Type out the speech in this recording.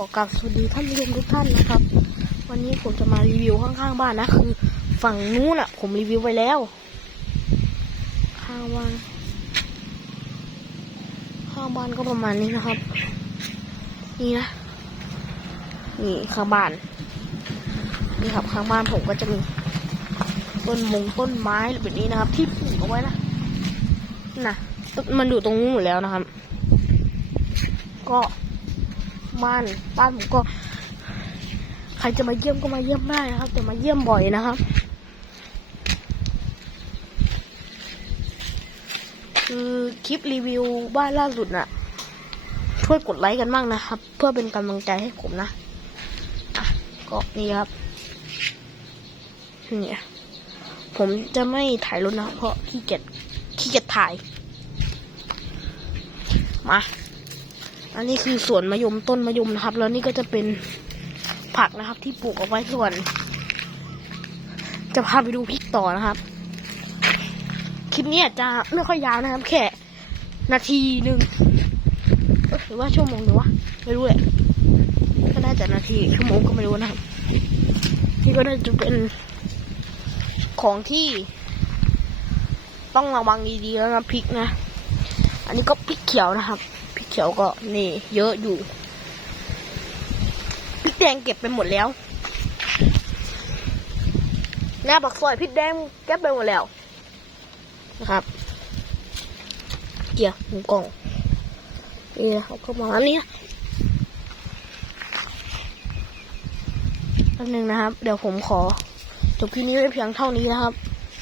ขอกราบสวัสดีท่านผู้ชมทุกท่านนะครับ วันนี้ผมจะมารีวิวข้างๆบ้านนะคือ ฝั่งนู้นอะ ผมรีวิวไปแล้ว ข้างบ้านข้างบ้านก็ประมาณนี้นะครับ นี่นะนี่ข้างบ้านนี่ครับข้างบ้านผมก็จะมีต้นมงต้นไม้แบบนี้นะครับ ที่ปลูกเอาไว้นะน่ะมันอยู่ตรงนู้นหมดแล้วนะครับ ก็ บ้านบ้านผมก็ ใครจะมาเยี่ยมก็มาเยี่ยมได้นะครับ แต่มาเยี่ยมบ่อยนะครับ คือคลิปรีวิวบ้านล่าสุดน่ะ ช่วยกดไลค์กันบ้างนะครับ เพื่อเป็นกำลังใจให้ผมนะอะก็นี่ครับเนี่ยผมจะไม่ถ่ายรถนะ เพราะขี้เกียจขี้เกียจถ่าย มา อันนี้คือสวนมะยมต้นมะยมนะครับ แล้วนี่ก็จะเป็นผักนะครับ ที่ปลูกเอาไว้ส่วน จะพาไปดูพริกต่อนะครับ คลิปนี้อาจจะไม่ค่อยยาวนะครับ แค่นาทีหนึ่งหรือว่าชั่วโมงหรือวะไม่รู้แหละก็น่าจะนาทีชั่วโมงก็ไม่รู้นะครับนี่ก็น่าจะเป็นของที่ต้องระวังดีๆแล้วนะพริกนะ อันนี้ก็พริกเขียวนะครับ ขียวก็นี่ เยอะอยู่พริกแดงเก็บไปหมดแล้วหน้าปักซอยพริกแดงเก็บไปหมดแล้ว นะครับเกี่ยวหมูกล่องนี่นะครับก็มาอันนี้อันหนึ่งนะครับ เดี๋ยวผมขอจบคลิปนี้ไว้เพียงเท่านี้นะครับ